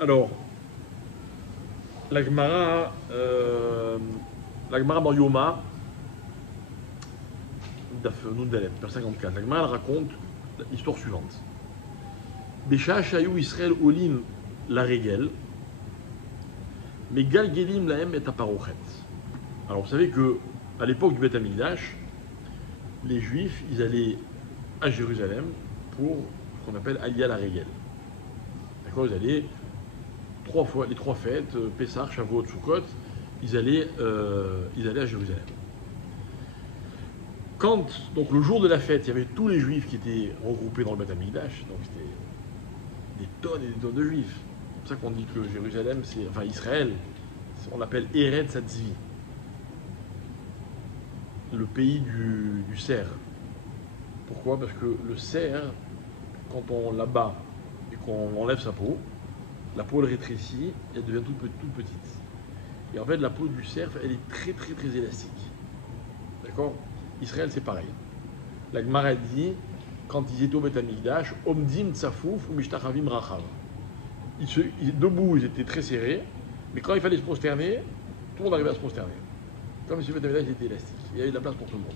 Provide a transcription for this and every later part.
Alors, la Gemara, dans Yoma, Daf Nun Dalem, page 54, la Gemara elle raconte l'histoire suivante. Bécha Shayou Israël Olim la Régel, mais Galgelim Lahem et Aparochet. Alors, vous savez que à l'époque du Beth Amikdash, les Juifs, ils allaient à Jérusalem pour ce qu'on appelle Aliyah la Régel. D'accord, ils allaient les trois fêtes, Pessah, Shavuot, Sukkot, ils allaient à Jérusalem. Quand, donc le jour de la fête, il y avait tous les Juifs qui étaient regroupés dans le Beth Amikdash, donc c'était des tonnes et des tonnes de Juifs. C'est pour ça qu'on dit que Jérusalem, enfin Israël, on l'appelle Eretz Hatzvi, le pays du cerf. Pourquoi? Parce que le cerf, quand on l'abat et qu'on enlève sa peau elle rétrécit et elle devient toute petite. Et en fait, la peau du cerf, elle est très très très élastique. D'accord? Israël, c'est pareil. La Gemara dit, quand ils étaient au Beth Amikdash, Omdim Tsafouf ou Mishtachavim Rachav. Debout, ils étaient très serrés, mais quand il fallait se prosterner, tout le monde arrivait à se prosterner. Comme si le Beth Amikdash était élastique. Il y avait de la place pour tout le monde.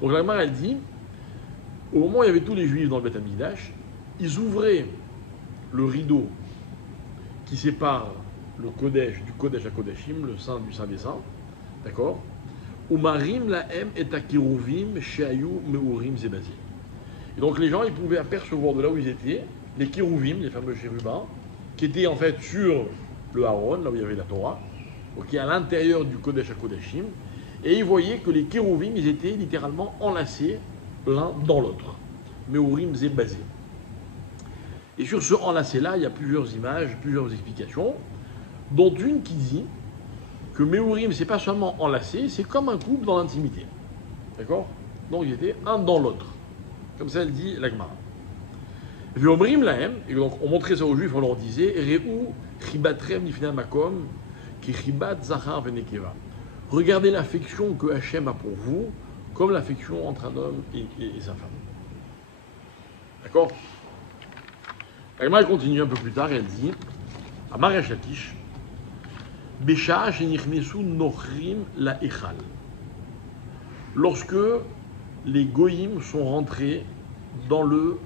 Donc la Gemara, elle dit, au moment où il y avait tous les Juifs dans le Beth Amikdash, ils ouvraient le rideau qui sépare le Kodesh du Kodesh à Kodeshim, le Saint du Saint des Saints, d'accord? Umarim lahem et akiruvim sheayu meurim zebazim. Et donc les gens, ils pouvaient apercevoir de là où ils étaient les kiruvim, les fameux chérubins, qui étaient en fait sur le Haron, là où il y avait la Torah, qui est à l'intérieur du Kodesh à Kodeshim, et ils voyaient que les kiruvim, ils étaient littéralement enlacés l'un dans l'autre. Meurim zebazim. Et sur ce enlacé-là, il y a plusieurs images, plusieurs explications, dont une qui dit que Meurim, c'est pas seulement enlacé, c'est comme un couple dans l'intimité. D'accord? Donc ils étaient un dans l'autre. Comme ça, elle dit la Gemara. Veomrim lahem, et donc on montrait ça aux Juifs, on leur disait Re'u chibatrem nifnei makom ki chibat zachar venekeva. Regardez l'affection que Hachem a pour vous, comme l'affection entre un homme et sa femme. D'accord? La Gemara continue un peu plus tard et elle dit Amar Resh Lakish Besha shenichnesu nochrim la echal. Lorsque les goyim sont rentrés dans le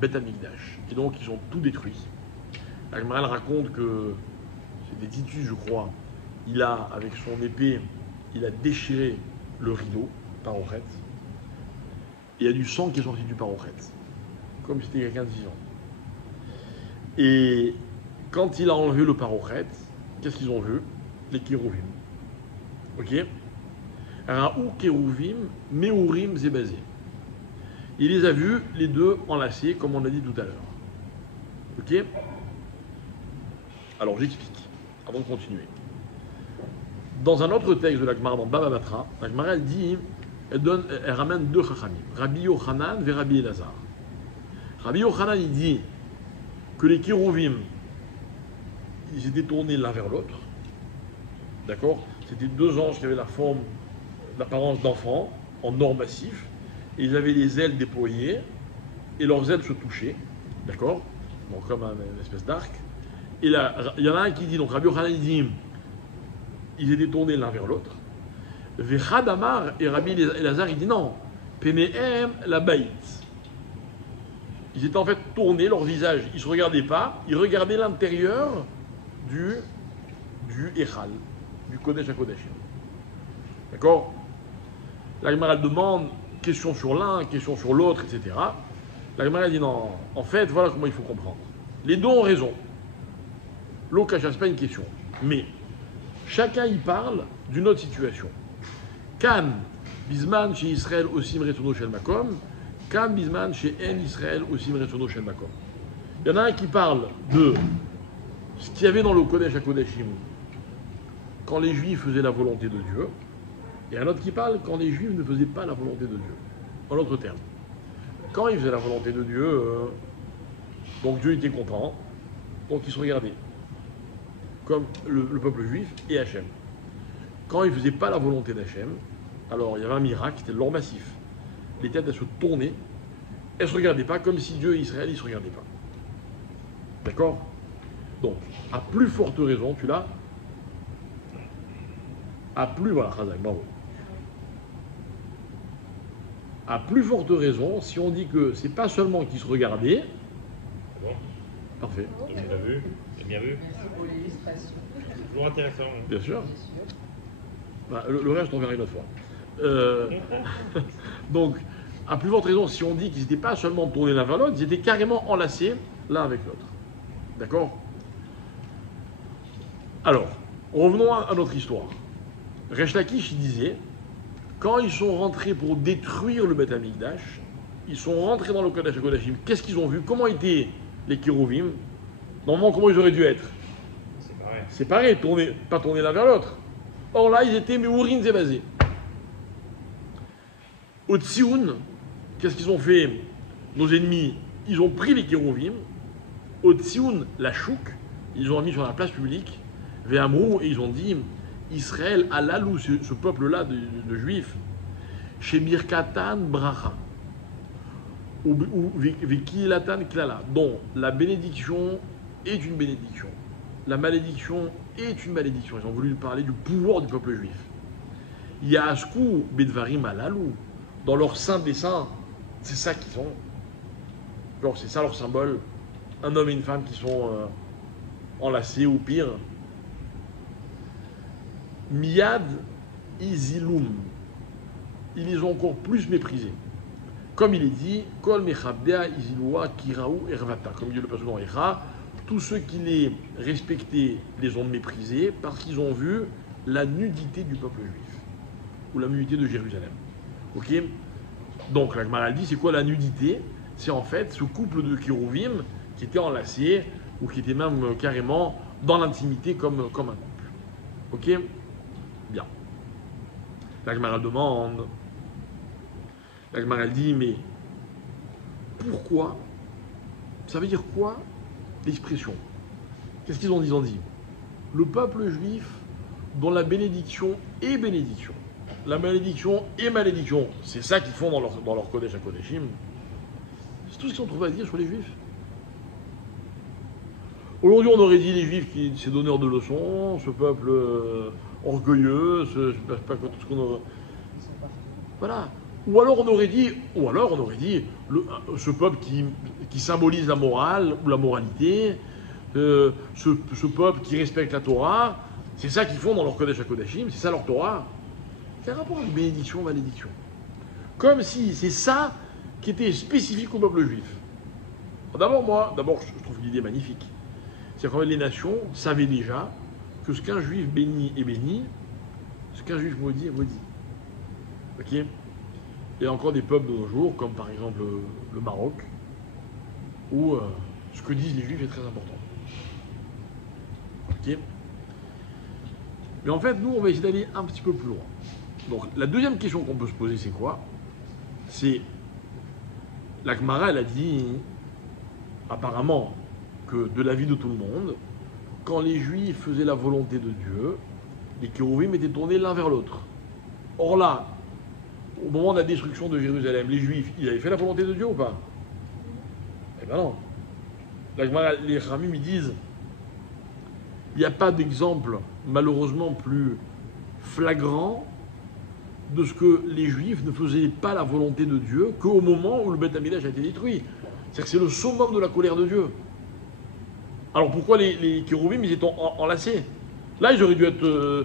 Beth Amikdash et donc ils ont tout détruit. La Gemara elle raconte que c'était Titus, je crois, il a avec son épée, il a déchiré le rideau parochet et il y a du sang qui est sorti du parochet, comme si c'était quelqu'un de vivant. Et quand il a enlevé le parochet, qu'est-ce qu'ils ont vu? Les kérouvim. Ok? Raou kérouvim, meurim zébazé. Il les a vus, les deux enlacés, comme on l'a dit tout à l'heure. Ok? Alors j'explique, avant de continuer. Dans un autre texte de la Gemara, dans Baba Batra, la Gemara elle dit, elle ramène deux chachamim, Rabbi Yochanan et Rabbi Elazar. Rabbi Yochanan il dit que les kérouvim, ils étaient tournés l'un vers l'autre. D'accord? C'était deux anges qui avaient la forme, l'apparence d'enfants, en or massif, et ils avaient les ailes déployées, et leurs ailes se touchaient. D'accord? Donc comme une espèce d'arc. Et là, il y en a un qui dit, donc Rabbi Yochanan dit, ils étaient tournés l'un vers l'autre. Vechad Amar et Rabbi Elazar, il dit non, Penehem la baït. Ils étaient en fait tournés, leur visage, ils ne se regardaient pas, ils regardaient l'intérieur du Echal, du Kodesh à Kodeshim. D'accord? La Gemara demande question sur l'un, question sur l'autre, etc. La Gemara dit non, en fait, voilà comment il faut comprendre. Les deux ont raison. L'Okacha, ce n'est pas une question. Mais chacun y parle d'une autre situation. Kan, Bisman, chez Israël, Osim, Retourno, Shel Makom. Kan Bisman chez En Israël aussi Mretsono Shel Makom. Il y en a un qui parle de ce qu'il y avait dans le Kodesh à Kodeshim quand les Juifs faisaient la volonté de Dieu, et un autre qui parle quand les Juifs ne faisaient pas la volonté de Dieu. En d'autres termes, quand ils faisaient la volonté de Dieu, donc Dieu était content, donc ils se regardaient comme le peuple juif et Hachem. Quand ils ne faisaient pas la volonté d'Hachem, alors il y avait un miracle, c'était l'or massif. Les têtes, elles se tournaient, elles ne se regardaient pas, comme si Dieu et Israël, ils ne se regardaient pas. D'accord? Donc, à plus forte raison, tu l'as. À plus, voilà, Khazak, bravo. À plus forte raison, si on dit que c'est pas seulement qu'ils se regardaient. Bon, Parfait. donc tu l'as vu, tu l'as bien vu. Merci pour l'illustration. C'est toujours intéressant. Hein. Bien sûr. Bien sûr. Bah, le reste, on verra une autre fois. Donc, à plus forte raison, si on dit qu'ils n'étaient pas seulement tournés l'un vers l'autre, ils étaient carrément enlacés l'un avec l'autre. D'accord? Alors, revenons à notre histoire. Resh Lakish, il disait, quand ils sont rentrés pour détruire le Beth Amikdash, ils sont rentrés dans le Kodesh HaKodashim. Qu'est-ce qu'ils ont vu? Comment étaient les Kérouvim? Normalement, comment ils auraient dû être? C'est pareil. C'est pareil, pas tourner l'un vers l'autre. Or là, ils étaient Meourin Zébazé. Au Tsioun, qu'est-ce qu'ils ont fait? Nos ennemis, ils ont pris les Kérouvim. Au Tsioun, la chouk, ils ont mis sur la place publique, Véamrou, et ils ont dit Israël, Alalou, ce peuple-là de juifs, chez Birkatan Bracha, ou Vekilatan Klala, dont la bénédiction est une bénédiction, la malédiction est une malédiction. Ils ont voulu parler du pouvoir du peuple juif. Yaskou Bedvarim Alalou, dans leur saint des saints, c'est ça qu'ils ont. Genre, c'est ça leur symbole. Un homme et une femme qui sont enlacés ou pire. Miyad Izilum, ils les ont encore plus méprisés. Comme il est dit, Kol Mechabdea Iziloua Kiraou Ervata, comme dit le passage dans Echa, tous ceux qui les respectaient les ont méprisés parce qu'ils ont vu la nudité du peuple juif, ou la nudité de Jérusalem. Ok? Donc la Gemara dit, c'est quoi la nudité? C'est en fait ce couple de Kérouvim qui était enlacés, ou qui était même carrément dans l'intimité comme un couple. Ok? Bien. La Gemara demande, la Gemara dit, mais pourquoi? Ça veut dire quoi l'expression? Qu'est-ce qu'ils ont dit? Ils ont dit, le peuple juif dont la bénédiction est bénédiction, la malédiction est malédiction, c'est ça qu'ils font dans leur Kodesh HaKodashim. C'est tout ce qu'ils ont trouvé à dire sur les juifs. Aujourd'hui, on aurait dit les juifs qui c'est donneurs de leçons, ce peuple orgueilleux, je sais pas tout ce qu'on aurait. Voilà. Ou alors on aurait dit, ce peuple qui symbolise la morale ou la moralité, ce peuple qui respecte la Torah, c'est ça qu'ils font dans leur Kodesh HaKodashim, c'est ça leur Torah. C'est un rapport avec bénédiction, malédiction. Comme si c'est ça qui était spécifique au peuple juif. D'abord, je trouve l'idée magnifique. C'est-à-dire que les nations savaient déjà que ce qu'un juif béni est béni, ce qu'un juif maudit est maudit. Ok? Il y a encore des peuples de nos jours, comme par exemple le Maroc, où ce que disent les juifs est très important. Ok? Mais en fait, nous, on va essayer d'aller un petit peu plus loin. Donc, la deuxième question qu'on peut se poser, c'est quoi? C'est, la Gemara, elle a dit, apparemment, que de l'avis de tout le monde, quand les Juifs faisaient la volonté de Dieu, les Kérouvim étaient tournés l'un vers l'autre. Or là, au moment de la destruction de Jérusalem, les Juifs, ils avaient fait la volonté de Dieu ou pas? Eh ben non. Les Ramim, ils disent, il n'y a pas d'exemple, malheureusement, plus flagrant de ce que les Juifs ne faisaient pas la volonté de Dieu qu'au moment où le Beth Amikdash a été détruit. C'est-à-dire que c'est le summum de la colère de Dieu. Alors pourquoi les Kérouvim, ils étaient enlacés? Là, ils auraient dû être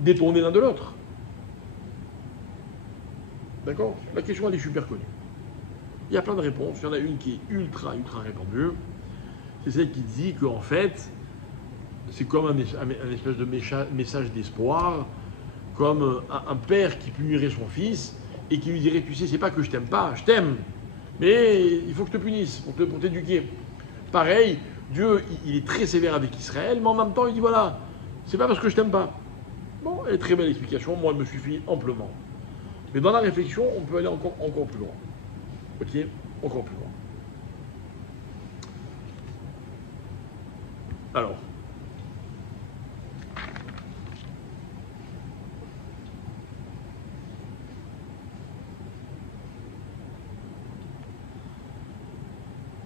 détournés l'un de l'autre. D'accord? La question, elle est super connue. Il y a plein de réponses. Il y en a une qui est ultra répandue. C'est celle qui dit qu'en fait, c'est comme un espèce de message d'espoir, comme un père qui punirait son fils et qui lui dirait, tu sais, c'est pas que je t'aime pas, je t'aime, mais il faut que je te punisse pour t'éduquer. Pareil, Dieu, il est très sévère avec Israël, mais en même temps, il dit, voilà, c'est pas parce que je t'aime pas. Bon, elle est très belle explication, moi, elle me suffit amplement. Mais dans la réflexion, on peut aller encore plus loin. Ok? Encore plus loin. Alors,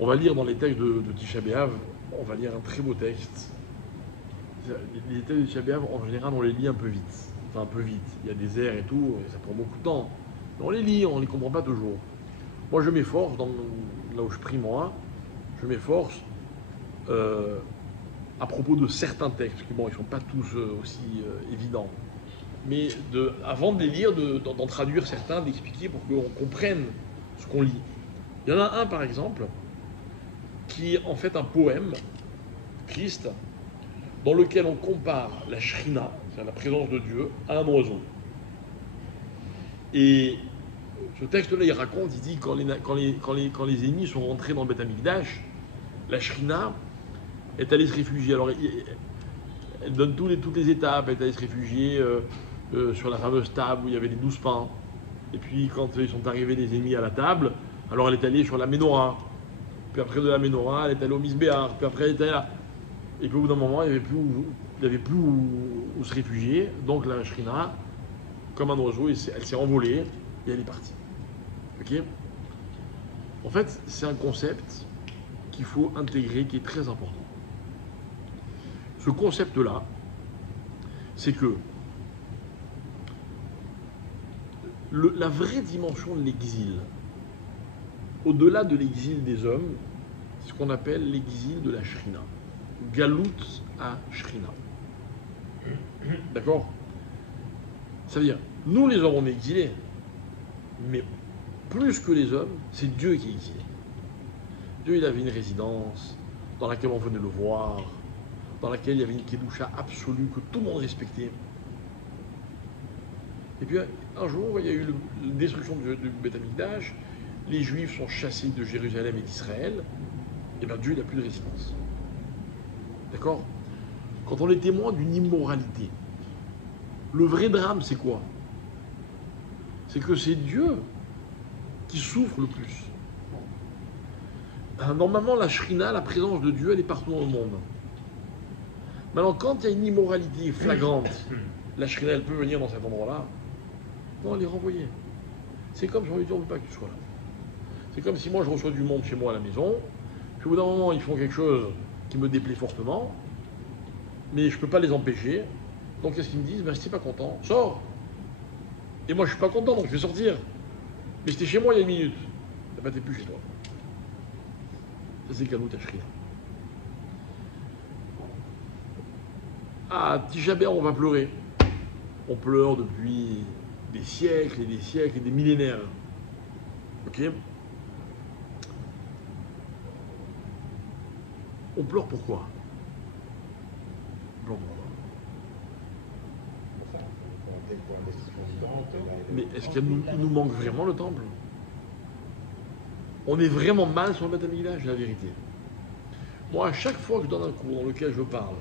on va lire dans les textes de Tisha B'Av, on va lire un très beau texte. Les textes de Tisha B'Av, en général, on les lit un peu vite. Enfin, un peu vite. Il y a des airs et tout, et ça prend beaucoup de temps. Mais on les lit, on ne les comprend pas toujours. Moi, je m'efforce, là où je prie moi, je m'efforce à propos de certains textes, qui, bon, ils ne sont pas tous aussi évidents. Mais avant de les lire, d'en traduire certains, d'expliquer pour qu'on comprenne ce qu'on lit. Il y en a un, par exemple, qui est en fait un poème, Christ, dans lequel on compare la Shrina, c'est-à-dire la présence de Dieu, à un oiseau. Et ce texte-là, il raconte, il dit, quand les ennemis sont rentrés dans le Beth Amikdash, la Shrina est allée se réfugier. Alors, elle donne toutes les étapes, elle est allée se réfugier sur la fameuse table où il y avait les 12 pains. Et puis, quand ils sont arrivés les ennemis à la table, alors elle est allée sur la Ménorah. Puis après de la Ménorah, elle est allée au Misbéar. Puis après, elle est allée là. Et puis au bout d'un moment, il n'y avait plus où se réfugier. Donc la Shrina, comme un oiseau, elle s'est envolée et elle est partie. Ok ? En fait, c'est un concept qu'il faut intégrer, qui est très important. Ce concept-là, c'est que la vraie dimension de l'exil, au-delà de l'exil des hommes, c'est ce qu'on appelle l'exil de la Shrina. Galout à Shrina. D'accord ? Ça veut dire, nous les hommes, on est exilés, mais plus que les hommes, c'est Dieu qui est exilé. Dieu, il avait une résidence dans laquelle on venait le voir, dans laquelle il y avait une kedusha absolue que tout le monde respectait. Et puis un jour, il y a eu la destruction du Beth Amikdash, les Juifs sont chassés de Jérusalem et d'Israël, et bien Dieu n'a plus de résidence. D'accord ? Quand on est témoin d'une immoralité, le vrai drame, c'est quoi ? C'est que c'est Dieu qui souffre le plus. Normalement, la Shrina, la présence de Dieu, elle est partout dans le monde. Maintenant, quand il y a une immoralité flagrante, la Shrina, elle peut venir dans cet endroit-là. Non, elle est renvoyée. C'est comme si on lui dit, on ne veut pas que tu sois là. C'est comme si moi, je reçois du monde chez moi à la maison, puis au bout d'un moment, ils font quelque chose qui me déplaît fortement, mais je ne peux pas les empêcher. Donc, qu'est-ce qu'ils me disent ? Ben, si tu n'es pas content, sors. Et moi, je ne suis pas content, donc je vais sortir. Mais j'étais chez moi il y a une minute. Eh ben, tu n'es plus chez toi. Ça, c'est Galout Shrina. Ah, Tisha B'Av, on va pleurer. On pleure depuis des siècles et des siècles et des millénaires. Ok ? On pleure pourquoi ? On pleure pourquoi ? Mais est-ce qu'il nous manque vraiment le temple ? On est vraiment mal sur le Beth Amikdash, la vérité. Moi, à chaque fois que je donne un cours dans lequel je parle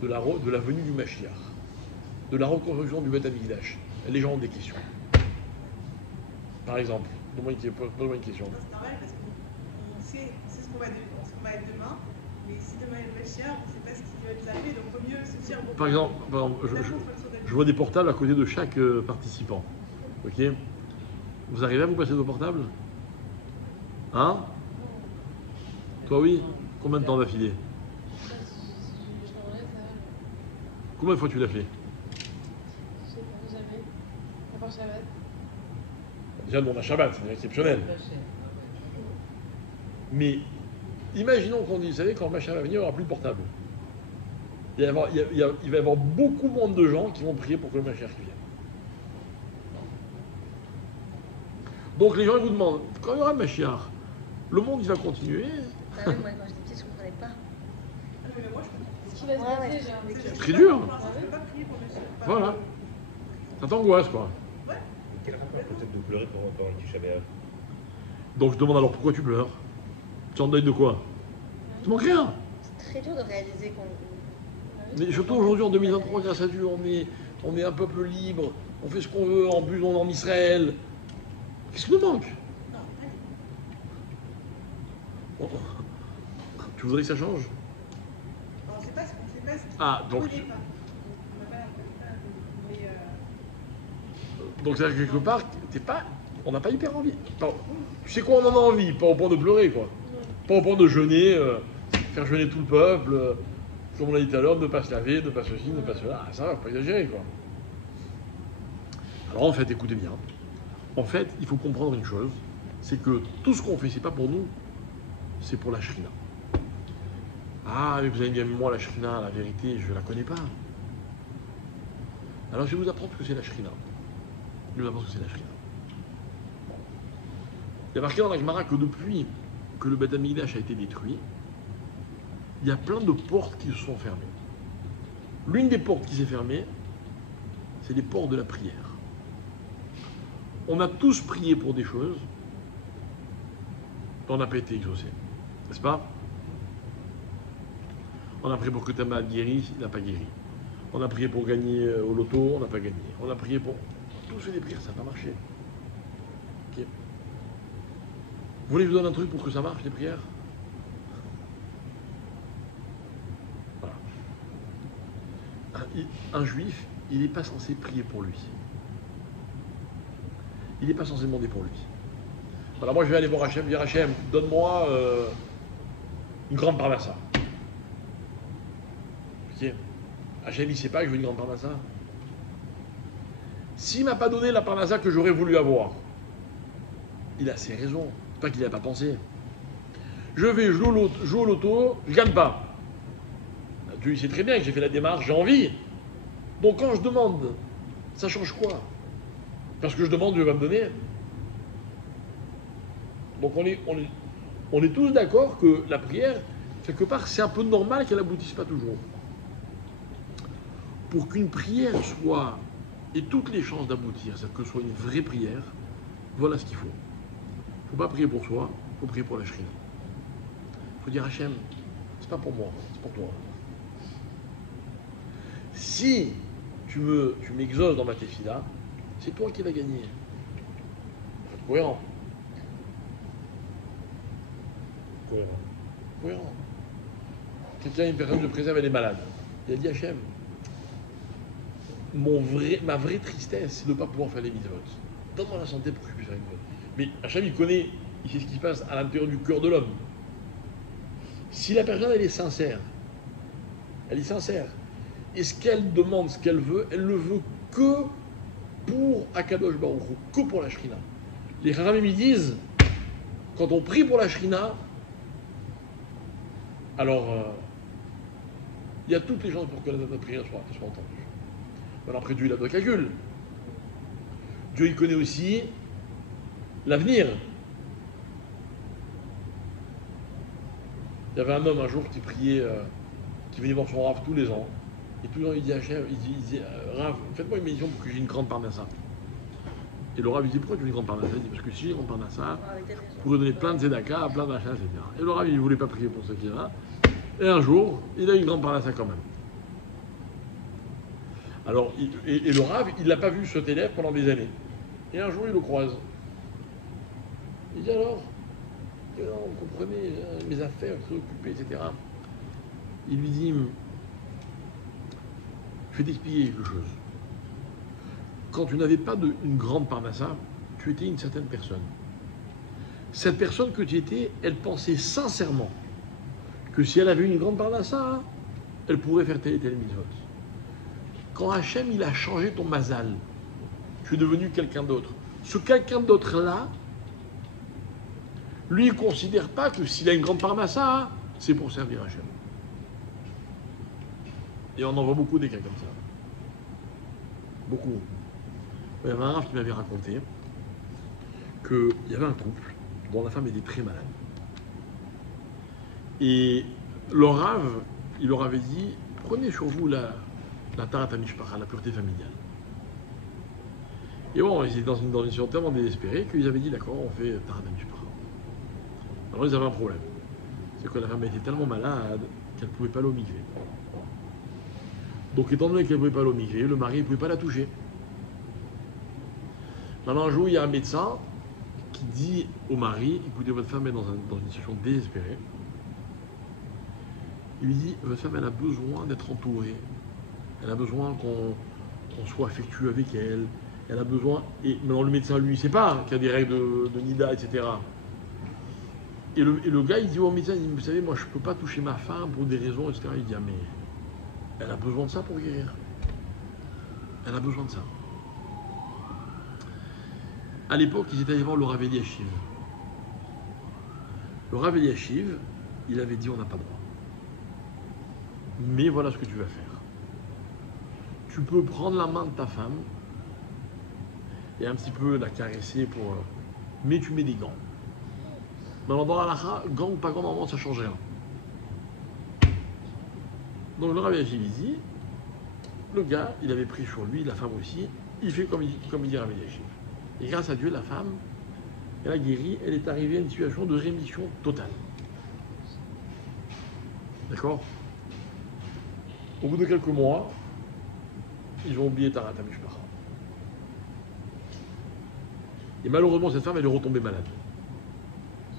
de la venue du Mashiach, de la reconstruction du Beth Amikdash, les gens ont des questions. Par exemple, donne-moi une question. C'est normal parce qu'on sait ce qu'on va être demain, mais si demain est le Mashiach, on ne sait pas ce qui va nous arriver, donc il vaut mieux se dire... Par exemple, je vois des portables à côté de chaque participant. Ok ? Vous arrivez à vous passer vos portables ? Hein ? Toi oui ? Combien de temps d'affilée ? Combien de fois tu l'as fait ? Je sais pas, jamais. À part Shabbat. Déjà, nous on a Shabbat, c'est exceptionnel. Mais imaginons qu'on dise, vous savez, quand Mashiach va venir, il n'y aura plus de portable. Il va y avoir beaucoup moins de gens qui vont prier pour que le Mashiach vienne. Donc les gens ils vous demandent, quand il y aura le Mashiach, le monde il va continuer. Bah oui, moi quand j'étais petite, je ne comprenais pas. Mais moi, je comprends. Ce qui va se Ouais, passer, ouais. genre. C'est très dur. Pour l'instant, je ne peux pas prier pour Mashiach. Voilà. Ça t'angoisse quoi. Quel rapport peut-être de pleurer pendant le Tisha B'Av ? Donc je demande alors pourquoi tu pleures ? Tu es en deuil de quoi ? Tu manques rien. C'est très dur de réaliser qu'on... Mais surtout aujourd'hui en 2023, grâce à Dieu, on est un peuple libre, on fait ce qu'on veut, en plus on est en Israël. Qu'est-ce qui nous manque ? Non, allez. Tu voudrais que ça change ? On ne sait pas ce qui... Ah, donc- On ne connaît pas. On n'a pas... Mais... Donc c'est-à-dire que quelque part, on n'a pas hyper envie. Tu sais quoi, on en a envie, pas au point de pleurer quoi. Pas au point de jeûner, faire jeûner tout le peuple, comme on l'a dit tout à l'heure, ne pas se laver, ne pas ceci, ne pas cela. Ah, ça va, faut pas exagérer, quoi. Alors en fait, écoutez bien. En fait, il faut comprendre une chose, c'est que tout ce qu'on fait, c'est pas pour nous, c'est pour la shrina. Ah, mais vous allez me dire, moi, la shrina, la vérité, je la connais pas. Alors je vais vous apprendre ce que c'est la shrina. Je vais vous apprendre ce que c'est la shrina. Il y a marqué dans la Gemara que depuis que le Beth Amikdash a été détruit, il y a plein de portes qui se sont fermées. L'une des portes qui s'est fermée, c'est les portes de la prière. On a tous prié pour des choses, on n'a pas été exaucé. N'est-ce pas? On a prié pour que ta malade guérisse, il n'a pas guéri. On a prié pour gagner au loto, on n'a pas gagné. On a prié pour... Tous fait des prières, ça n'a pas marché. Ok. Vous voulez que je vous donne un truc pour que ça marche, les prières? Voilà. Un juif, il n'est pas censé prier pour lui. Il n'est pas censé demander pour lui. Voilà, moi je vais aller voir Hachem, dire Hachem, donne-moi une grande parnassa. Ok. Hachem, il ne sait pas que je veux une grande parnassa. S'il ne m'a pas donné la parnassa que j'aurais voulu avoir, il a ses raisons. C'est pas qu'il n'a pas pensé. Je vais jouer au loto, je ne gagne pas. Dieu il sait très bien que j'ai fait la démarche, j'ai envie. Donc quand je demande, ça change quoi? Parce que je demande, Dieu va me donner. Donc on est tous d'accord que la prière, quelque part, c'est un peu normal qu'elle n'aboutisse pas toujours. Pour qu'une prière soit, ait toutes les chances d'aboutir, c'est-à-dire que ce soit une vraie prière, voilà ce qu'il faut. Il ne faut pas prier pour soi, il faut prier pour la shrina. Il faut dire Hachem, c'est pas pour moi, c'est pour toi. Si tu m'exauces dans ma tefila, c'est toi qui vas gagner. Il faut être cohérent. Cohérent. Une personne se préserve, elle est malade. Il a dit Hachem, ma vraie tristesse, c'est de ne pas pouvoir faire les mitzvot. Donne-moi la santé pour que je puisse faire les mitzvot. Mais Hachem, il sait ce qui se passe à l'intérieur du cœur de l'homme. Si la personne, elle est sincère, et ce qu'elle demande, ce qu'elle veut, elle ne le veut que pour Akadosh Baruch Hu, que pour la Shrina. Les Chachamim ils disent, quand on prie pour la Shrina, alors il y a toutes les chances pour que notre prière soit entendue. Alors après Dieu, il a d'autres calculs. Dieu, il connaît aussi l'avenir. Il y avait un homme un jour qui priait, qui venait voir son Rav tous les ans. Et tous les ans, il dit à Hachem, il dit Rav, faites-moi une méditation pour que j'ai une grande parnassa. Et le Rav, il dit pourquoi tu veux une grande parnassa? Il dit parce que si j'ai une grande parnassa, je pourrais donner plein de tzedaka, plein d'achats, etc. Et le Rav, il ne voulait pas prier pour ce qui est là. Et un jour, il a une grande parnassa quand même. Alors, et le Rav, il ne l'a pas vu cet élève pendant des années. Et un jour, il le croise. Il dit alors, vous comprenez, mes affaires, je suis occupé, etc. Il lui dit, je vais t'expliquer quelque chose. Quand tu n'avais pas une grande parnassa, tu étais une certaine personne. Cette personne que tu étais, elle pensait sincèrement que si elle avait une grande parnassa, elle pourrait faire telle et telle mitzvot. Quand Hachem, il a changé ton mazal, tu es devenu quelqu'un d'autre. Ce quelqu'un d'autre-là, lui, il ne considère pas que s'il a une grande parnassa, c'est pour servir Hachem. Et on en voit beaucoup des cas comme ça. Beaucoup. Il y avait un Rav qui m'avait raconté qu'il y avait un couple dont la femme était très malade. Et le Rav, il leur avait dit, prenez sur vous la tarat hamishpacha, la pureté familiale. Et bon, ils étaient dans une situation tellement désespérée qu'ils avaient dit, d'accord, on fait tarat hamishpacha. Alors ils avaient un problème. C'est que la femme était tellement malade qu'elle ne pouvait pas aller au mikvé. Donc étant donné qu'elle ne pouvait pas aller au mikvé, le mari ne pouvait pas la toucher. Maintenant un jour, il y a un médecin qui dit au mari, écoutez, votre femme est dans une situation désespérée. Il lui dit, votre femme, elle a besoin d'être entourée. Elle a besoin qu'on soit affectueux avec elle. Elle a besoin... Et maintenant, le médecin, lui, il ne sait pas qu'il y a des règles de Nida, etc. Et le gars, il dit au médecin, il dit, vous savez, moi, je ne peux pas toucher ma femme pour des raisons, etc. Il dit, ah, mais elle a besoin de ça pour guérir. Elle a besoin de ça. À l'époque, ils étaient allés voir le Rav Eliashiv. Le Rav Eliashiv, il avait dit, on n'a pas droit. Mais voilà ce que tu vas faire. Tu peux prendre la main de ta femme et un petit peu la caresser pour... mais tu mets des gants. Mais dans la halakha, gants ou pas gants, normalement, ça ne change rien. Donc le Rav Eliashiv, il dit, le gars, il avait pris sur lui, la femme aussi, il fait comme il dit Rav Eliashiv. Et grâce à Dieu, la femme, elle a guéri, elle est arrivée à une situation de rémission totale. D'accord? Au bout de quelques mois, ils ont oublié Tarat HaMishpacha. Et malheureusement, cette femme, elle est retombée malade.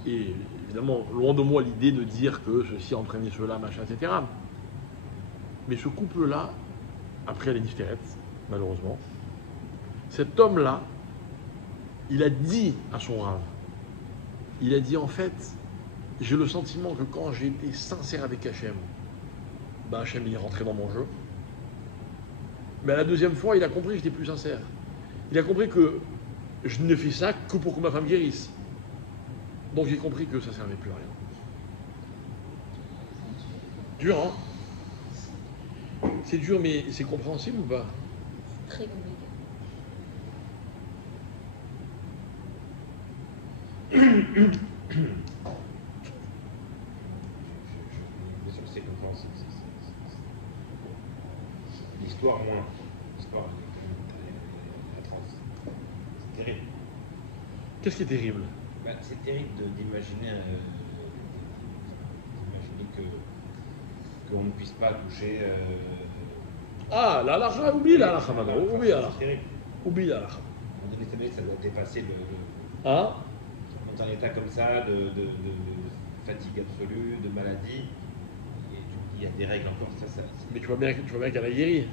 Et évidemment, loin de moi l'idée de dire que ceci a entraîné cela, machin, etc. Mais ce couple-là, après les diphtérettes, malheureusement, cet homme-là, il a dit à son rave, il a dit en fait, j'ai le sentiment que quand j'ai été sincère avec Hachem, ben Hachem il est rentré dans mon jeu. Mais à la deuxième fois, il a compris que j'étais plus sincère. Il a compris que je ne fais ça que pour que ma femme guérisse. Donc j'ai compris que ça ne servait plus à rien. Dur, hein? C'est dur, mais c'est compréhensible ou pas? Très compliqué. Bien sûr que c'est compréhensible. L'histoire moins. L'histoire, la trans. C'est terrible. Qu'est-ce qui est terrible? Bah, c'est terrible d'imaginer qu'on ne puisse pas toucher. Ah, la halakha, oublie la halakha maintenant. Oublie la halakha. C'est terrible. Oublie la halakha. À un moment donné, ça doit dépasser le Hein? dans un état comme ça, de fatigue absolue, de maladie. Et il y a des règles encore. Ça. Mais tu vois bien qu'elle a guéri.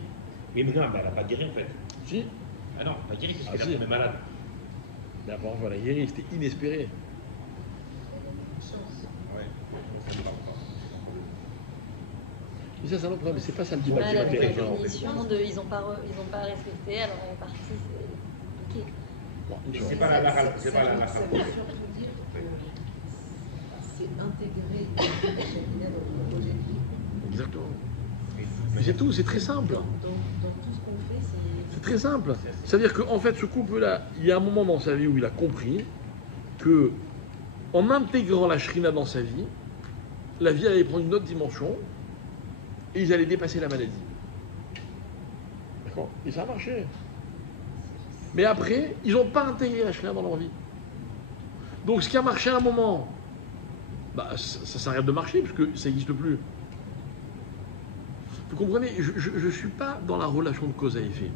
Oui, mais non, elle n'a pas guéri en fait. Si? Ah non, pas guéri puisqu'elle si. est tombée malade. Mais la première fois, elle a guéri, c'était inespéré. Ouais, ça me parle pas. Mais ça, c'est un autre problème. C'est pas ça le Ah, débat qui la va faire les gens. définition de ils n'ont pas respecté, alors elle est partie, c'est compliqué. Bon, Mais tu vois. c'est pas la halakha, c'est pas la halakha. Ça veut surtout dire que c'est intégré dans le projet de vie. Exactement. Mais c'est tout, c'est très simple. Dans tout ce qu'on fait, C'est très simple. C'est-à-dire qu'en fait, ce couple-là, il y a un moment dans sa vie où il a compris que, en intégrant la shrina dans sa vie, la vie allait prendre une autre dimension et ils allaient dépasser la maladie. D'accord? Et ça a marché. Mais après, ils n'ont pas intégré la shrina dans leur vie. Donc ce qui a marché à un moment, bah, ça s'arrête de marcher puisque ça n'existe plus. Vous comprenez, je ne suis pas dans la relation de cause à effet.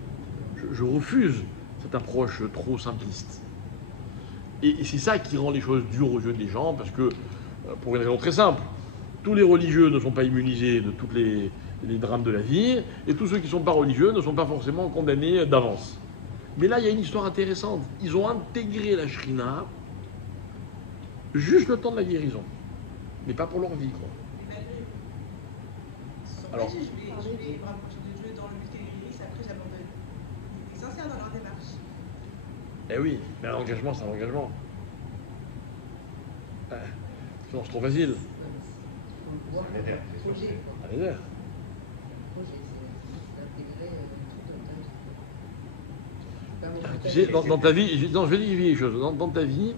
Je refuse cette approche trop simpliste. Et c'est ça qui rend les choses dures aux yeux des gens, parce que, pour une raison très simple, tous les religieux ne sont pas immunisés de tous les drames de la vie, et tous ceux qui ne sont pas religieux ne sont pas forcément condamnés d'avance. Mais là, il y a une histoire intéressante. Ils ont intégré la shrina juste le temps de la guérison, mais pas pour leur vie, quoi. Alors, Je vais me rapprocher de Dieu dans le but qu'ils guérissent, après j'abandonne. Ils étaient sincères dans leur démarche. eh oui, mais un engagement, c'est un engagement. Sinon, c'est trop facile. faut voir C'est un éder, le c'est sûr, projet. c'est- Allez, là. Le projet, c'est d'intégrer tout un tas de... Tu sais, dans ta vie, non, je vais dire une chose. Dans ta vie,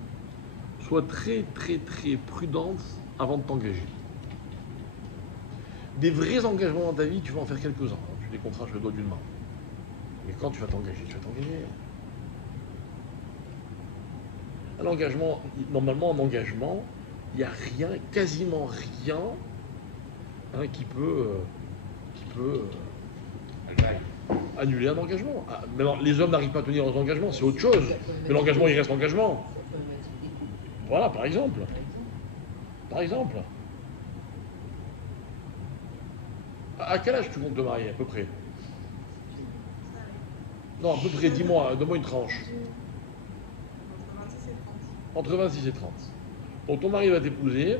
sois très, très, très prudente avant de t'engager. Des vrais engagements dans ta vie, tu vas en faire quelques-uns. Tu les compteras sur le doigt d'une main. Mais quand tu vas t'engager, tu vas t'engager. Un engagement, normalement, un engagement, il n'y a rien, quasiment rien, hein, qui peut annuler un engagement. Ah, mais non, les hommes n'arrivent pas à tenir leurs engagements, c'est autre chose. Mais l'engagement, il reste engagement. Sa problématique des couples, Voilà, par exemple. par exemple. Par exemple. À quel âge tu comptes te marier, à peu près? Non, à peu près, donne-moi une tranche. Entre 26 et 30. Entre 26 et 30. Donc ton mari va t'épouser,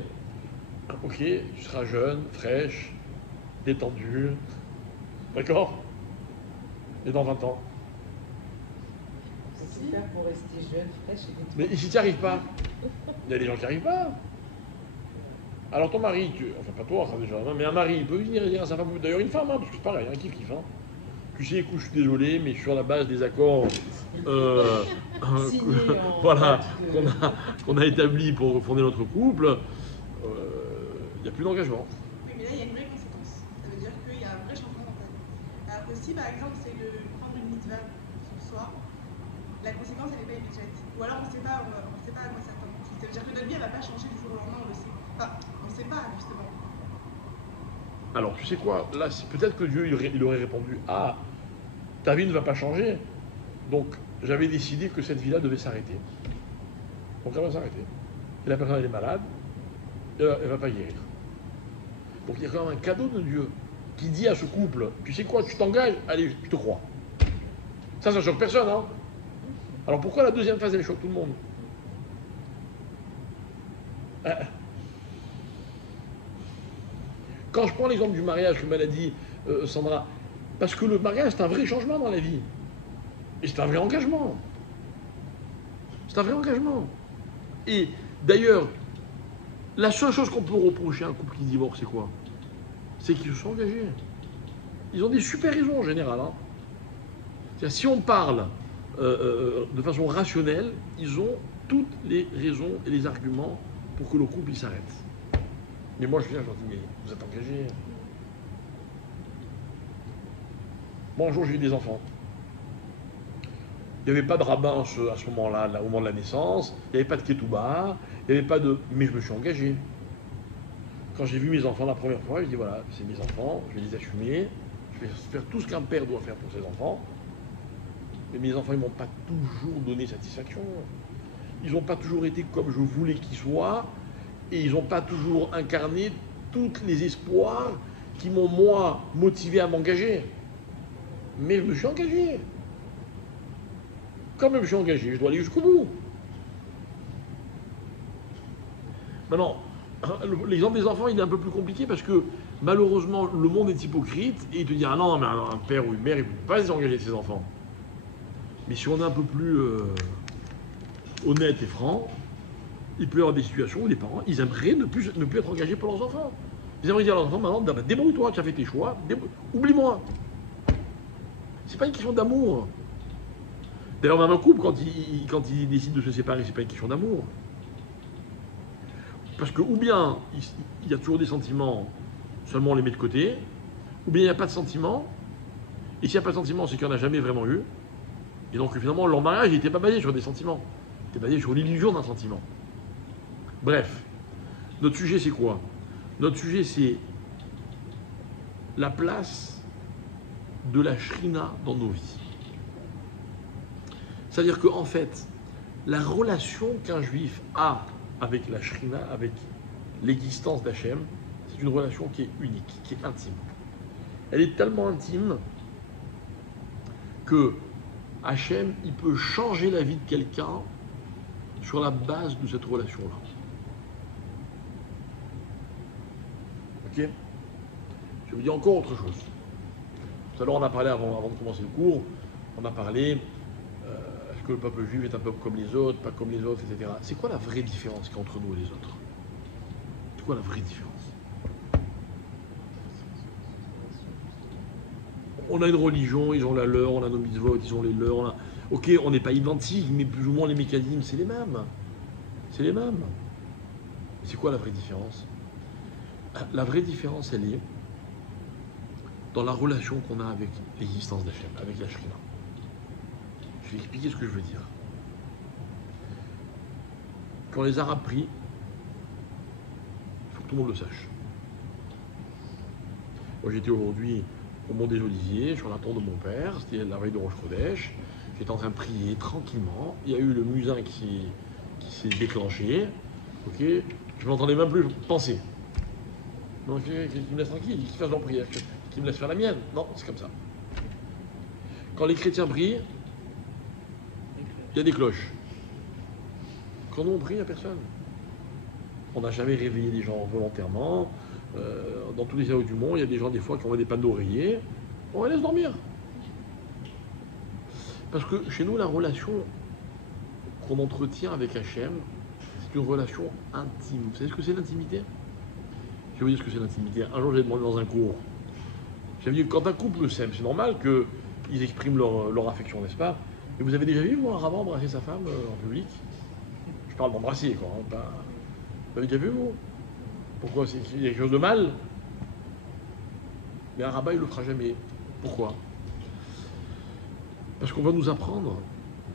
ok, tu seras jeune, fraîche, détendue, d'accord? Et dans 20 ans. Faut tout faire pour rester jeune, fraîche et détendue. Mais si tu n'y arrives pas, il y a des gens qui n'y arrivent pas. Alors ton mari, enfin pas toi, ça déjà, hein, mais un mari, il peut venir dire à sa femme, d'ailleurs une femme, hein, parce que c'est pareil, hein, kiff, hein. Tu sais, écoute, je suis désolé, mais sur la base des accords Signés en voilà, date qu'on a établis pour fonder notre couple, il n'y a plus d'engagement. Oui, mais là, il y a une vraie conséquence. Ça veut dire qu'il y a un vrai changement dans ta vie. Alors que si, par exemple, c'est de prendre une mitzvah sur soi, la conséquence, elle n'est pas immédiate. Ou alors, on ne sait pas à quoi s'attendre. Ça veut dire que notre vie, elle ne va pas changer du jour au lendemain, on le sait. Enfin, on ne sait pas, justement. Alors, tu sais quoi, là, peut-être que Dieu, il aurait répondu, ah, ta vie ne va pas changer, donc j'avais décidé que cette vie-là devait s'arrêter. Donc elle va s'arrêter. Et la personne, elle est malade, elle ne va pas guérir. Donc il y a quand même un cadeau de Dieu qui dit à ce couple, tu sais quoi, tu t'engages, allez, je te crois. Ça choque personne, hein. Alors pourquoi la deuxième phase, elle choque tout le monde? Quand je prends l'exemple du mariage, que m'a dit Sandra, parce que le mariage, c'est un vrai changement dans la vie. Et c'est un vrai engagement. C'est un vrai engagement. Et d'ailleurs, la seule chose qu'on peut reprocher à un couple qui divorce, c'est quoi? C'est qu'ils se sont engagés. Ils ont des super raisons en général. Hein. C'est-à-dire, si on parle de façon rationnelle, ils ont toutes les raisons et les arguments pour que le couple il s'arrête. Mais moi je viens, je leur dis, mais vous êtes engagés. Moi un jour j'ai eu des enfants. Il n'y avait pas de rabbin à ce moment-là, au moment de la naissance, il n'y avait pas de ketouba, il n'y avait pas de... Mais je me suis engagé. Quand j'ai vu mes enfants la première fois, je dis voilà, c'est mes enfants, je vais les assumer, je vais faire tout ce qu'un père doit faire pour ses enfants. Mais mes enfants, ils ne m'ont pas toujours donné satisfaction. Ils n'ont pas toujours été comme je voulais qu'ils soient, et ils n'ont pas toujours incarné tous les espoirs qui m'ont, moi, motivé à m'engager. Mais je me suis engagé. Quand même, je suis engagé, je dois aller jusqu'au bout. Maintenant, l'exemple des enfants, il est un peu plus compliqué parce que, malheureusement, le monde est hypocrite, et il te dit, ah non, mais un père ou une mère, il ne peut pas s'engager de ses enfants. Mais si on est un peu plus honnête et franc, il peut y avoir des situations où les parents, ils aimeraient ne plus être engagés pour leurs enfants. Ils aimeraient dire à leurs enfants, maintenant, débrouille-toi, tu as fait tes choix, oublie-moi. C'est pas une question d'amour. D'ailleurs, même un couple, quand il décide de se séparer, c'est pas une question d'amour. Parce que, ou bien, il y a toujours des sentiments, seulement on les met de côté, ou bien il n'y a pas de sentiments, et s'il n'y a pas de sentiments, c'est qu'il n'y en a jamais vraiment eu. Et donc, finalement, leur mariage n'était pas basé sur des sentiments. Il était basé sur l'illusion d'un sentiment. Bref, notre sujet, c'est quoi? Notre sujet, c'est la place de la shrina dans nos vies. C'est-à-dire qu'en fait, la relation qu'un juif a avec la shrina, avec l'existence d'Hachem, c'est une relation qui est unique, qui est intime. Elle est tellement intime que Hachem, il peut changer la vie de quelqu'un sur la base de cette relation-là. Ok? Je vous dis encore autre chose. Tout à l'heure, on a parlé, avant de commencer le cours, on a parlé, est-ce que le peuple juif est un peuple comme les autres, pas comme les autres, etc. C'est quoi la vraie différence qu'il y a entre nous et les autres? C'est quoi la vraie différence? On a une religion, ils ont la leur, on a nos mitzvot, ils ont les leurs. Ok, on n'est pas identiques, mais plus ou moins les mécanismes, c'est les mêmes. C'est les mêmes. C'est quoi la vraie différence? La vraie différence, elle est dans la relation qu'on a avec l'existence d'Hachem, avec la Shrina. Je vais expliquer ce que je veux dire. Quand les Arabes prient, il faut que tout le monde le sache. Moi, j'étais aujourd'hui au Mont des Oliviers, sur la tombe de mon père, c'était la veille de Rosh Chodesh. J'étais en train de prier tranquillement. Il y a eu le muezzin qui s'est déclenché. Ok, je ne m'entendais même plus penser. Donc, qu'il me laisse tranquille, qu'il fasse leur prière, qu'il me laisse faire la mienne. Non, c'est comme ça. Quand les chrétiens prient, il y a des cloches. Quand nous on prie, il n'y a personne. On n'a jamais réveillé les gens volontairement. Dans tous les services du monde, il y a des gens des fois qui ont des pannes d'oreiller. On les laisse dormir. Parce que chez nous, la relation qu'on entretient avec Hachem, c'est une relation intime. Vous savez ce que c'est l'intimité? Je vais vous dire ce que c'est l'intimité. Un jour, j'ai demandé dans un cours. J'avais dit que quand un couple s'aime, c'est normal qu'ils expriment leur affection, n'est-ce pas? Et vous avez déjà vu, vous, un rabbin embrasser sa femme en public? Je parle d'embrasser, quoi. Hein, pas... Vous avez déjà vu, vous? Pourquoi? Il y a quelque chose de mal? Mais un rabbin, il ne le fera jamais. Pourquoi? Parce qu'on va nous apprendre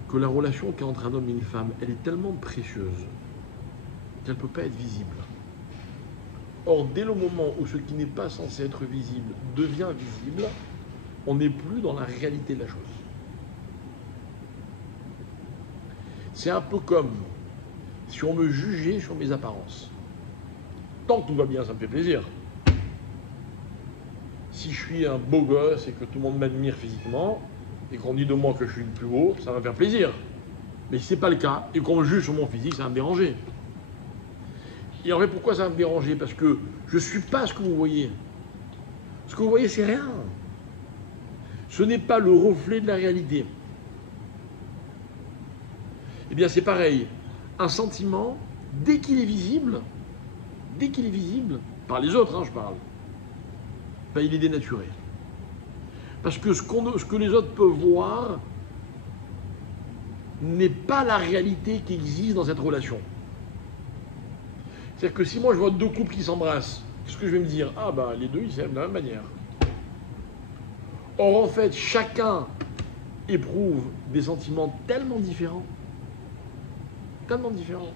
que la relation qu'il y a entre un homme et une femme, elle est tellement précieuse qu'elle ne peut pas être visible. Or, dès le moment où ce qui n'est pas censé être visible devient visible, on n'est plus dans la réalité de la chose. C'est un peu comme si on me jugeait sur mes apparences. Tant que tout va bien, ça me fait plaisir. Si je suis un beau gosse et que tout le monde m'admire physiquement, et qu'on dit de moi que je suis le plus beau, ça va me faire plaisir. Mais si ce n'est pas le cas, et qu'on me juge sur mon physique, ça va me déranger. Et en fait, pourquoi ça va me déranger? Parce que je ne suis pas ce que vous voyez. Ce que vous voyez, c'est rien. Ce n'est pas le reflet de la réalité. Eh bien, c'est pareil. Un sentiment, dès qu'il est visible, par les autres, hein, je parle, ben, il est dénaturé. Parce que ce que les autres peuvent voir n'est pas la réalité qui existe dans cette relation. C'est-à-dire que si moi je vois deux couples qui s'embrassent, qu'est-ce que je vais me dire? Ah ben les deux ils s'aiment de la même manière. Or en fait, chacun éprouve des sentiments tellement différents. Tellement différents.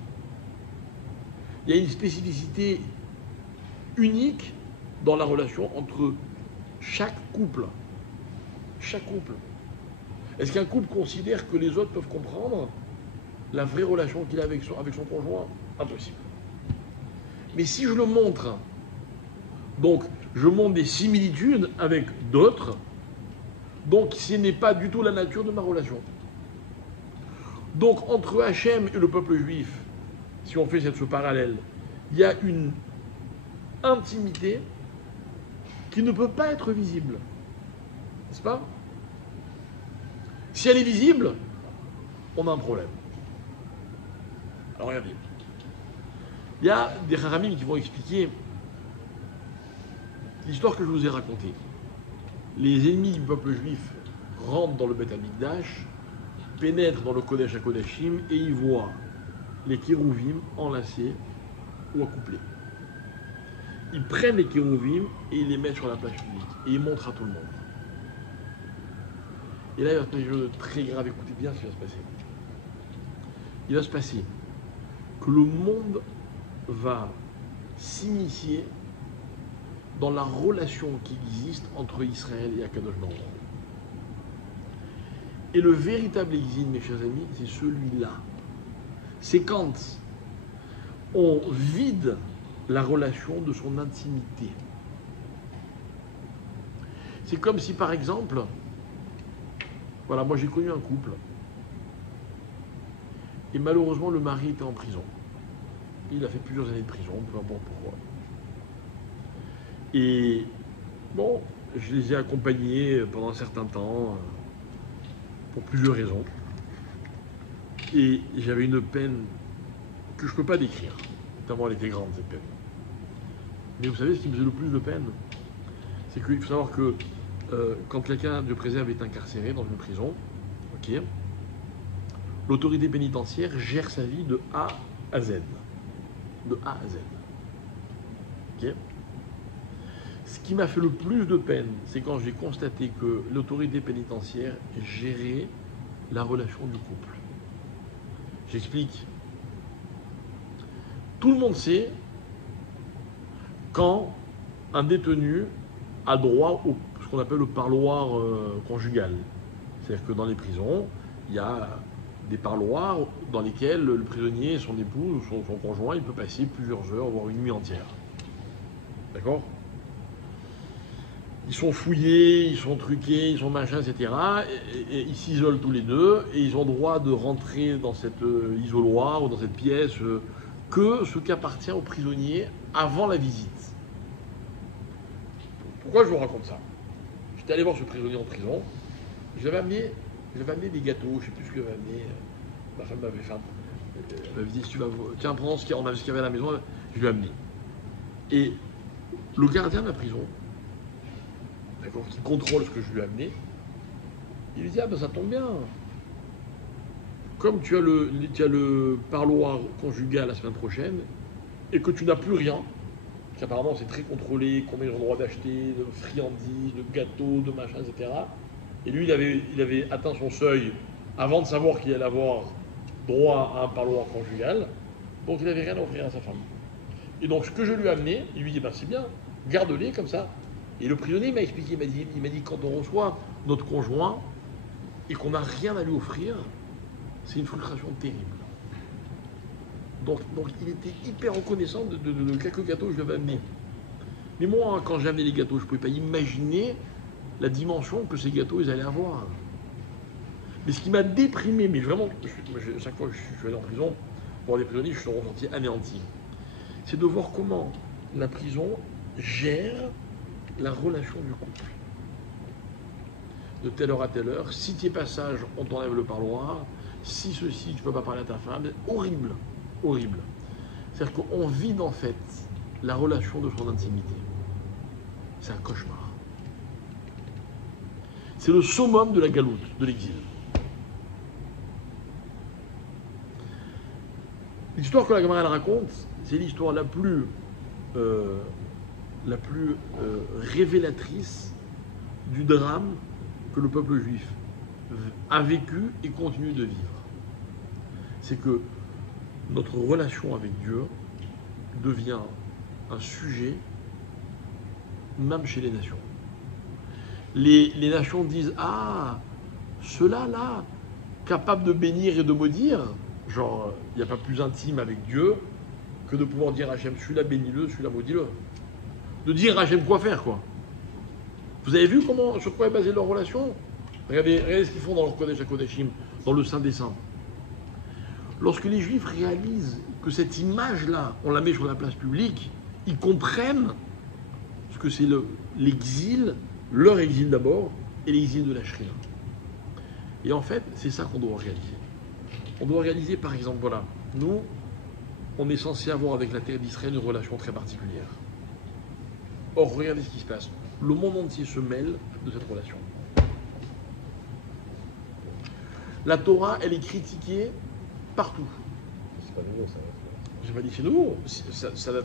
Il y a une spécificité unique dans la relation entre chaque couple. Chaque couple. Est-ce qu'un couple considère que les autres peuvent comprendre la vraie relation qu'il a avec son conjoint? Impossible. Mais si je le montre, donc je montre des similitudes avec d'autres, donc ce n'est pas du tout la nature de ma relation. Donc entre Hachem et le peuple juif, si on fait ce parallèle, il y a une intimité qui ne peut pas être visible. N'est-ce pas? Si elle est visible, on a un problème. Alors regardez. Il y a des haramim qui vont expliquer l'histoire que je vous ai racontée. Les ennemis du peuple juif rentrent dans le Beth Amikdash, pénètrent dans le Kodesh HaKodashim et y voient les kérouvim enlacés ou accouplés. Ils prennent les kérouvim et ils les mettent sur la plage publique et ils montrent à tout le monde. Et là, il va se passer quelque chose de très grave. Écoutez bien ce qui va se passer. Il va se passer que le monde va s'initier dans la relation qui existe entre Israël et Akadosh Baruch Hu. Et le véritable exil, mes chers amis, c'est celui-là. C'est quand on vide la relation de son intimité. C'est comme si, par exemple, voilà, moi j'ai connu un couple, et malheureusement le mari était en prison. Il a fait plusieurs années de prison, peu importe pourquoi. Et bon, je les ai accompagnés pendant un certain temps, pour plusieurs raisons. Et j'avais une peine que je ne peux pas décrire, tellement elle était grande cette peine. Mais vous savez ce qui me faisait le plus de peine? C'est qu'il faut savoir que quand quelqu'un de préserve est incarcéré dans une prison, ok, l'autorité pénitentiaire gère sa vie de A à Z. De A à Z. Ok. Ce qui m'a fait le plus de peine, c'est quand j'ai constaté que l'autorité pénitentiaire gérait la relation du couple. J'explique. Tout le monde sait quand un détenu a droit au ce qu'on appelle le parloir conjugal. C'est-à-dire que dans les prisons, il y a des parloirs dans lesquels le prisonnier, son épouse ou son conjoint, il peut passer plusieurs heures, voire une nuit entière. D'accord? Ils sont fouillés, ils sont truqués, ils sont machins, etc. Et ils s'isolent tous les deux et ils ont droit de rentrer dans cet isoloir ou dans cette pièce que ce qui appartient aux prisonniers avant la visite. Pourquoi je vous raconte ça? J'étais allé voir ce prisonnier en prison, j'avais amené des gâteaux, je ne sais plus ce que j'avais amené, ma femme m'avait fait elle m'avait dit, si tu vas, tiens, prends ce qu'il y avait à la maison, je lui ai amené. Et le gardien de la prison, d'accord, qui contrôle ce que je lui ai amené, il lui dit, ah ben ça tombe bien. Comme tu as le parloir conjugal la semaine prochaine, et que tu n'as plus rien, qu'apparemment c'est très contrôlé, combien ils ont le droit d'acheter, de friandises, de gâteaux, de machins, etc. Et lui, il avait atteint son seuil avant de savoir qu'il allait avoir droit à un parloir conjugal, donc il n'avait rien à offrir à sa femme. Et donc ce que je lui ai amené, il lui dit, ben c'est bien, garde-les comme ça. Et le prisonnier m'a expliqué, il m'a dit, quand on reçoit notre conjoint et qu'on n'a rien à lui offrir, c'est une frustration terrible. Donc il était hyper reconnaissant de quelques gâteaux que je lui avais amenés. Mais moi, quand j'ai amené les gâteaux, je ne pouvais pas imaginer la dimension que ces gâteaux ils allaient avoir. Mais ce qui m'a déprimé, mais vraiment, chaque fois que je suis allé en prison, pour des prisonniers, je suis ressenti anéanti. C'est de voir comment la prison gère la relation du couple. De telle heure à telle heure, si tu es pas sage, on t'enlève le parloir, si ceci, tu ne peux pas parler à ta femme, horrible, horrible. C'est-à-dire qu'on vide en fait la relation de son intimité. C'est un cauchemar. C'est le summum de la galoute, de l'exil. L'histoire que la Gemara raconte, c'est l'histoire la plus révélatrice du drame que le peuple juif a vécu et continue de vivre. C'est que notre relation avec Dieu devient un sujet même chez les nations. Les nations disent, ah, ceux-là, là, capables de bénir et de maudire, genre, il n'y a pas plus intime avec Dieu que de pouvoir dire à Hachem, celui-là bénis-le, celui-là maudis-le. De dire à Hachem quoi faire, quoi. Vous avez vu sur quoi est basée leur relation? Regardez ce qu'ils font dans leur Kodesh HaKodeshim, dans le Saint des Saints. Lorsque les Juifs réalisent que cette image-là, on la met sur la place publique, ils comprennent ce que c'est l'exil, leur exil d'abord, et l'exil de la Shrina. Et en fait, c'est ça qu'on doit réaliser. On doit réaliser, par exemple, voilà, nous, on est censé avoir avec la terre d'Israël une relation très particulière. Or, regardez ce qui se passe. Le monde entier se mêle de cette relation. La Torah, elle est critiquée partout. C'est pas nouveau ça. J'ai pas dit que c'est nouveau.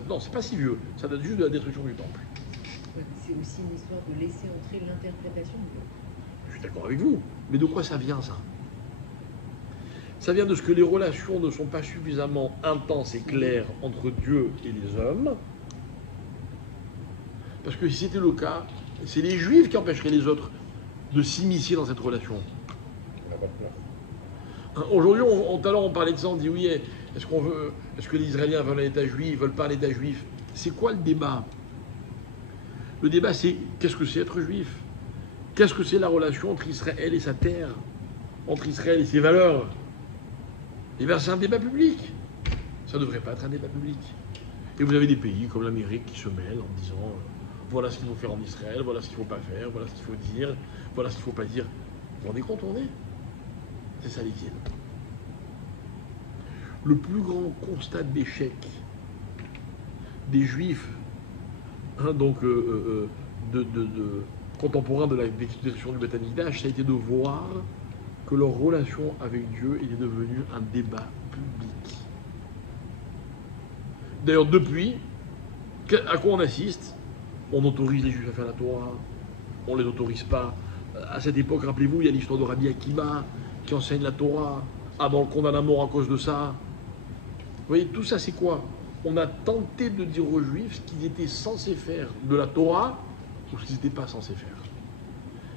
Non, c'est pas si vieux. Ça date juste de la destruction du temple. C'est aussi une histoire de laisser entrer l'interprétation de Dieu. Je suis d'accord avec vous. Mais de quoi ça vient, ça? Ça vient de ce que les relations ne sont pas suffisamment intenses et claires entre Dieu et les hommes. Parce que si c'était le cas, c'est les Juifs qui empêcheraient les autres de s'immiscer dans cette relation. On n'a pas de place. Aujourd'hui, tout à l'heure, on parlait de ça, on dit oui, est-ce que les Israéliens veulent un État juif, veulent pas un État juif? C'est quoi le débat? Le débat, c'est qu'est-ce que c'est être juif? Qu'est-ce que c'est la relation entre Israël et sa terre? Entre Israël et ses valeurs? Et bien, c'est un débat public. Ça ne devrait pas être un débat public. Et vous avez des pays comme l'Amérique qui se mêlent en disant voilà ce qu'il faut faire en Israël, voilà ce qu'il ne faut pas faire, voilà ce qu'il faut dire, voilà ce qu'il ne faut pas dire. Vous vous rendez compte où on est? C'est ça l'exil. Le plus grand constat d'échec des Juifs, contemporains de la destruction du Beth Amikdash, ça a été de voir que leur relation avec Dieu était devenue un débat public. D'ailleurs, depuis, à quoi on assiste? On autorise les Juifs à faire la Torah, on ne les autorise pas. À cette époque, rappelez-vous, il y a l'histoire de Rabbi Akiva qui enseigne la Torah. Ah ben, on le condamne à mort à cause de ça. Vous voyez, tout ça, c'est quoi? On a tenté de dire aux Juifs ce qu'ils étaient censés faire de la Torah ou ce qu'ils n'étaient pas censés faire.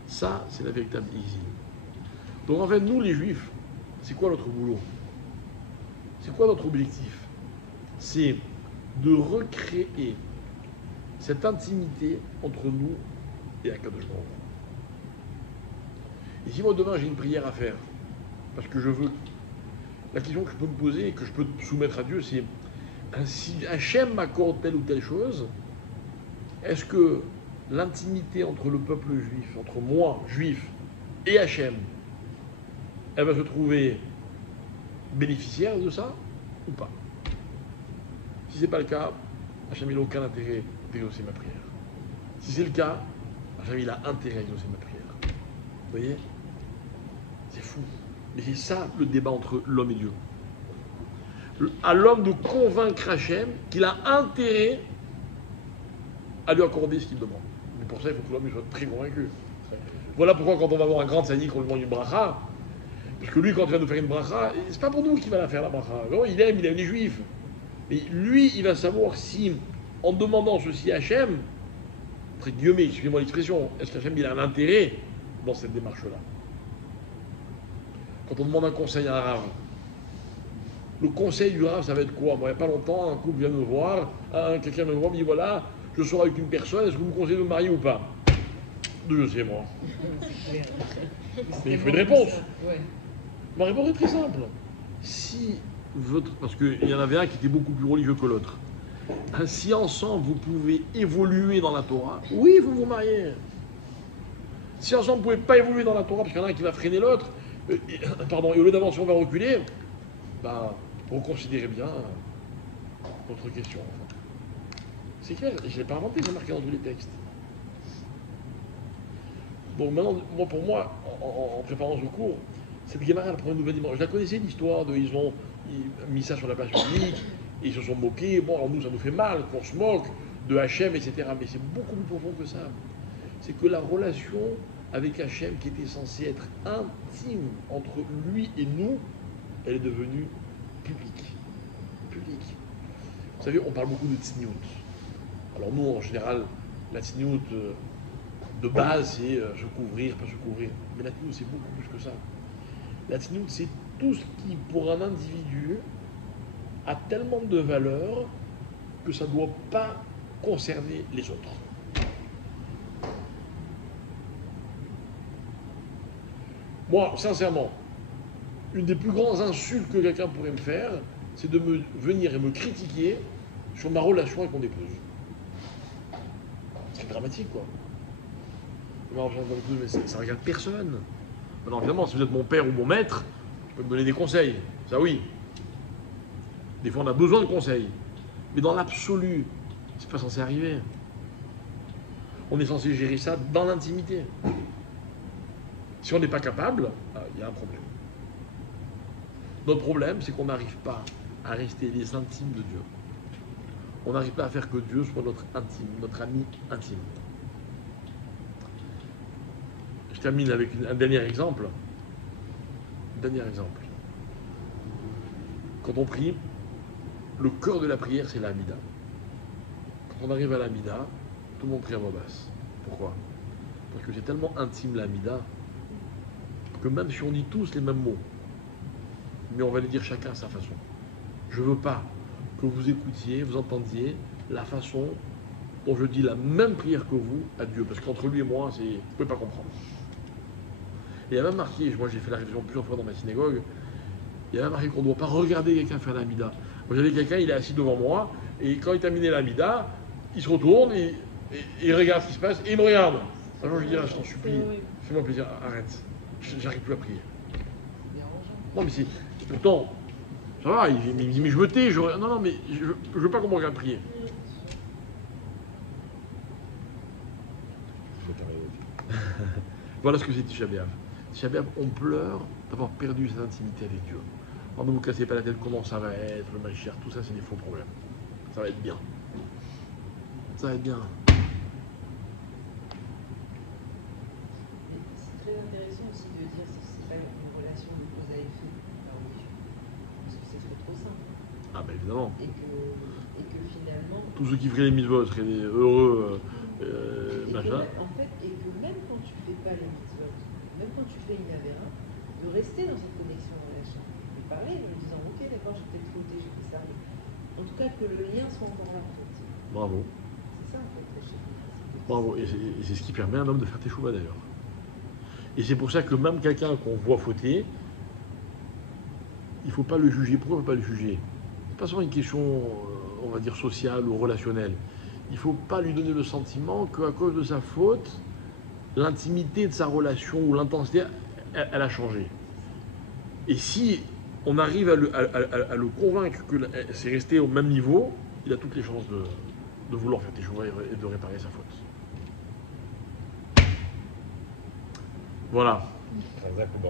Ça, c'est la véritable exil. Donc en fait, nous, les Juifs, c'est quoi notre boulot? C'est quoi notre objectif? C'est de recréer cette intimité entre nous et Akadosh Baruch Hu. Et si moi demain j'ai une prière à faire, parce que je veux, la question que je peux me poser et que je peux soumettre à Dieu, c'est Si Hachem m'accorde telle ou telle chose, est-ce que l'intimité entre le peuple juif, entre moi, juif, et Hachem, elle va se trouver bénéficiaire de ça ou pas? Si ce n'est pas le cas, Hachem n'a aucun intérêt d'exaucer ma prière. Si c'est le cas, Hachem il a intérêt à exaucer ma prière. Vous voyez? C'est fou. Mais c'est ça le débat entre l'homme et Dieu. À l'homme de convaincre Hachem qu'il a intérêt à lui accorder ce qu'il demande. Mais pour ça, il faut que l'homme soit très convaincu. Voilà pourquoi quand on va voir un grand tzaddik, on lui demande une bracha, parce que lui, quand il va nous faire une bracha, c'est pas pour nous qu'il va la faire la bracha. Non, il aime les juifs. Mais lui, il va savoir si, en demandant ceci à Hachem, très guillemets, excusez-moi l'expression, est-ce qu'Hachem il a un intérêt dans cette démarche-là? Quand on demande un conseil à un rave, le conseil du rave, ça va être quoi? Moi, il n'y a pas longtemps, un couple vient me voir, quelqu'un me voit, me dit voilà, je sors avec une personne, est-ce que vous me conseillez de me marier ou pas? Je sais, moi. Mais il faut une réponse. Ma réponse est très simple. Si votre. Parce qu'il y en avait un qui était beaucoup plus religieux que l'autre. Si ensemble vous pouvez évoluer dans la Torah, oui, vous vous mariez. Si ensemble vous ne pouvez pas évoluer dans la Torah, parce qu'il y en a un qui va freiner l'autre, et au lieu d'avancer, on va reculer, reconsidérez bien votre question. Enfin. C'est clair, je ne l'ai pas inventé, c'est marqué dans tous les textes. Donc maintenant, pour moi, en préparant ce cours, cette Guémara, elle prend une nouvelle dimension. Je la connaissais l'histoire ils ont mis ça sur la page publique, et ils se sont moqués. Bon, alors nous, ça nous fait mal qu'on se moque de Hachem, etc. Mais c'est beaucoup plus profond que ça. C'est que la relation avec Hachem, qui était censée être intime entre lui et nous, elle est devenue publique. Publique. Vous savez, on parle beaucoup de tzniout. Alors nous, en général, la tzniout de base, c'est se couvrir, pas se couvrir. Mais la tzniout, c'est beaucoup plus que ça. La tzniout, c'est tout ce qui, pour un individu, a tellement de valeur que ça ne doit pas concerner les autres. Moi, sincèrement, une des plus grandes insultes que quelqu'un pourrait me faire, c'est de venir et me critiquer sur ma relation avec mon épouse. C'est dramatique, quoi. Mais ça ne regarde personne. Alors évidemment, si vous êtes mon père ou mon maître, je peux me donner des conseils. Ça, oui. Des fois, on a besoin de conseils. Mais dans l'absolu, c'est pas censé arriver. On est censé gérer ça dans l'intimité. Si on n'est pas capable, il y a un problème. Notre problème, c'est qu'on n'arrive pas à rester les intimes de Dieu. On n'arrive pas à faire que Dieu soit notre intime, notre ami intime. Je termine avec un dernier exemple. Quand on prie, le cœur de la prière, c'est l'Amida. Quand on arrive à l'Amida, tout le monde prie à voix basse. Pourquoi? Parce que c'est tellement intime l'Amida que même si on dit tous les mêmes mots, mais on va les dire chacun à sa façon. Je ne veux pas que vous écoutiez, vous entendiez la façon dont je dis la même prière que vous à Dieu, parce qu'entre lui et moi, vous ne pouvez pas comprendre. Il y a même marqué, moi j'ai fait la révision plusieurs fois dans ma synagogue, il y a même marqué qu'on ne doit pas regarder quelqu'un faire l'Amida. Moi j'avais quelqu'un, il est assis devant moi, et quand il terminait l'Amida, il se retourne et il regarde ce qui se passe, et il me regarde. Alors je dis, je t'en supplie, fais-moi plaisir, arrête, j'arrive plus à prier. Non mais c'est, pourtant, ça va, il me dit, mais je me tais, non, mais je veux pas qu'on me regarde prier. Voilà ce que c'est Tisha B'Av. Tisha B'Av, on pleure d'avoir perdu cette intimité avec Dieu. Alors ne vous cassez pas la tête, comment ça va être, le Mashiach, tout ça c'est des faux problèmes. Ça va être bien. Ça va être bien. C'est très intéressant aussi de dire que c'est pas une relation de cause à effet. Alors oui, parce que c'est trop simple. Ah ben évidemment. Et que finalement... Tous ceux qui feraient les mitzvot seraient heureux, machin. En fait, et que même quand tu fais pas les mitzvot, même quand tu fais une avéra, de rester dans cette connexion à Hachem. De parler en disant, ok, d'accord, j'ai peut-être fauté, j'ai fait ça, mais en tout cas que le lien soit encore là, en fait. Bravo. C'est ça, en fait, Hachem. Bravo. Et c'est ce qui permet à un homme de faire teshuva d'ailleurs. Et c'est pour ça que même quelqu'un qu'on voit fauter, il ne faut pas le juger. Pourquoi il ne faut pas le juger? pas seulement une question, on va dire, sociale ou relationnelle. Il ne faut pas lui donner le sentiment qu'à cause de sa faute, l'intimité de sa relation ou l'intensité, elle a changé. Et si on arrive à le convaincre que c'est resté au même niveau, il a toutes les chances de vouloir faire échouer et de réparer sa faute. Voilà. Exactement.